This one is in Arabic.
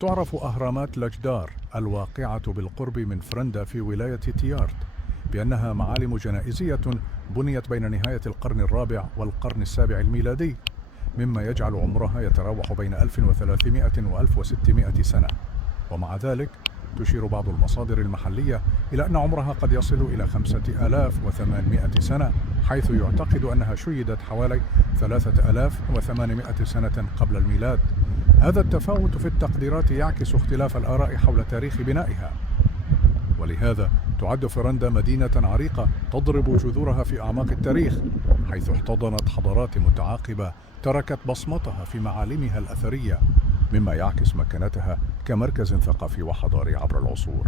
تعرف أهرامات لاجدار الواقعة بالقرب من فرندا في ولاية تيارت بأنها معالم جنائزية بنيت بين نهاية القرن الرابع والقرن السابع الميلادي، مما يجعل عمرها يتراوح بين 1300 و 1600 سنة. ومع ذلك تشير بعض المصادر المحلية إلى أن عمرها قد يصل إلى 5800 سنة، حيث يعتقد أنها شيدت حوالي 3800 سنة قبل الميلاد. هذا التفاوت في التقديرات يعكس اختلاف الآراء حول تاريخ بنائها، ولهذا تعد فرندا مدينة عريقة تضرب جذورها في أعماق التاريخ، حيث احتضنت حضارات متعاقبة تركت بصمتها في معالمها الأثرية، مما يعكس مكانتها كمركز ثقافي وحضاري عبر العصور.